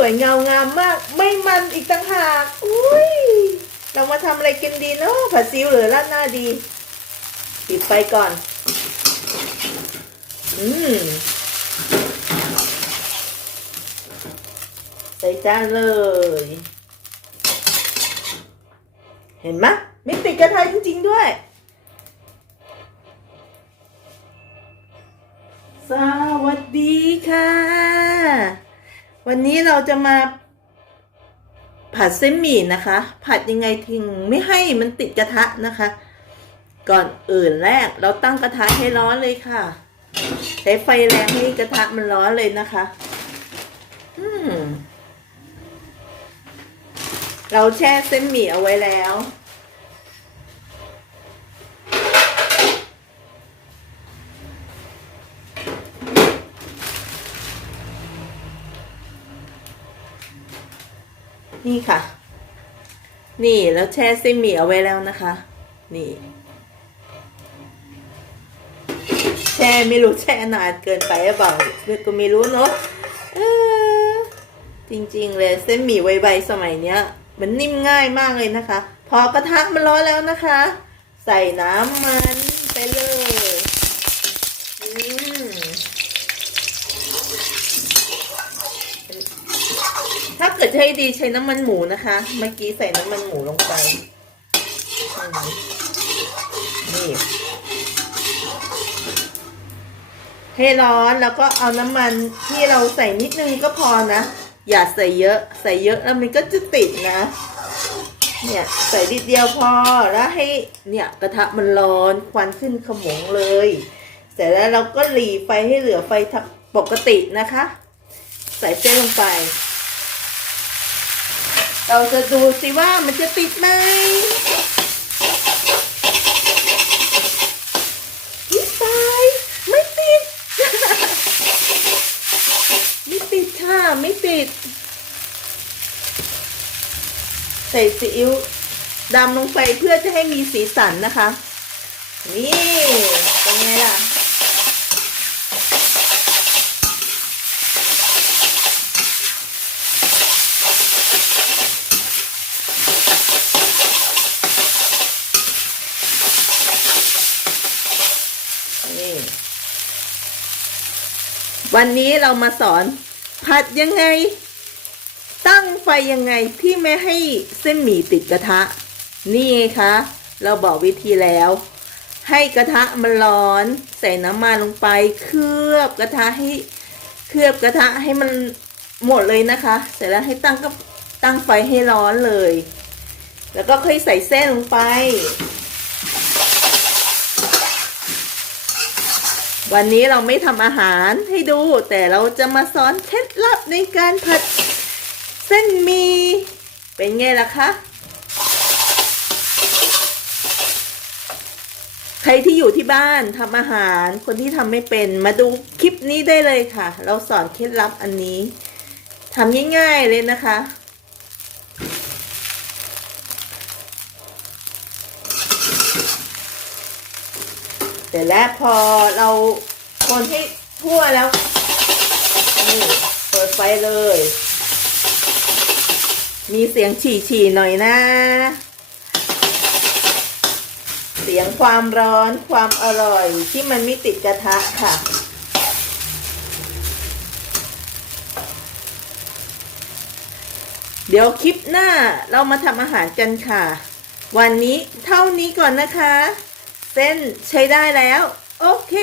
วยเงางามมาก ไม่มันอีกต่างหาก อุ้ย เรามาทำอะไรกินดีเนาะผัดซีอิ๊วหรือราดหน้าดีปิดไฟก่อน อืมใส่จานเลย เห็นไหมไม่ติดกระทะจริง ๆ ด้วยสวัสดีค่ะ วันนี้เราจะมาผัดเส้นหมี่นะคะ ผัดยังไงถึงไม่ให้มันติดกระทะนะคะ ก่อนอื่นแรกเราตั้งกระทะให้ร้อนเลยค่ะ ใช้ไฟแรงให้กระทะมันร้อนเลยนะคะ อืมเราแช่เส้นหมี่เอาไว้แล้ว นี่ค่ะ นี่แล้วแช่เส้นหมี่เอาไว้แล้วนะคะ นี่ แช่ไม่รู้แช่นานเกินไปหรือเปล่าก็ไม่รู้เนาะจริงๆเลยเส้นหมี่ไวๆสมัยเนี้ย มันนิ่มง่ายมากเลยนะคะ พอกระทะมันร้อนแล้วนะคะ ใส่น้ำมันไปเลยอืมถ้า เกิดจะให้ดีใช้น้ำมันหมูนะคะ เมื่อกี้ใส่น้ำมันหมูลงไป นี่ให้ร้อนแล้วก็เอาน้ำมันที่เราใส่นิดนึงก็พอนะ อย่าใส่เยอะ ใส่เยอะแล้วมันก็จะติดนะ เนี่ยใส่นิดเดียวพอแล้วให้เนี่ยกระทะมันร้อนควันขึ้นขมงเลย เสร็จแล้วเราก็หลีไฟให้เหลือไฟปกตินะคะ ใส่เส้นลงไป เราจะดูสิว่ามันจะติดไหมนี่ตายไม่ติด ไม่ติดค่ะ ไม่ติด ใส่ซีอิ๊วดำลงไปเพื่อจะให้มีสีสันนะคะ นี่เป็นไงล่ะ นี่ วันนี้เรามาสอนผัดยังไง ตั้งไฟยังไงที่ไม่ให้เส้นหมี่ติดกระทะ นี่ไงคะเราบอกวิธีแล้ว ให้กระทะมันร้อน ใส่น้ำมันลงไป เคลือบกระทะให้เคลือบกระทะให้มันหมดเลยนะคะ เสร็จแล้วให้ตั้งก็ตั้งไฟให้ร้อนเลย แล้วก็ค่อยใส่เส้นลงไป วันนี้เราไม่ทำอาหารให้ดู แต่เราจะมาสอนเคล็ดลับในการผัดเส้นมีเป็นไงล่ะคะ ใครที่อยู่ที่บ้านทำอาหาร คนที่ทำไม่เป็นมาดูคลิปนี้ได้เลยค่ะ เราสอนเคล็ดลับอันนี้ทำง่ายๆเลยนะคะ แต่แล้วพอเราคนให้ทั่วแล้วนี่เปิดไฟเลย มีเสียงฉี่ๆหน่อยนะ เสียงความร้อนความอร่อยที่มันไม่ติดกระทะค่ะเดี๋ยวคลิปหน้าเรามาทำอาหารกันค่ะ วันนี้เท่านี้ก่อนนะคะ เส้นใช้ได้แล้ว โอเค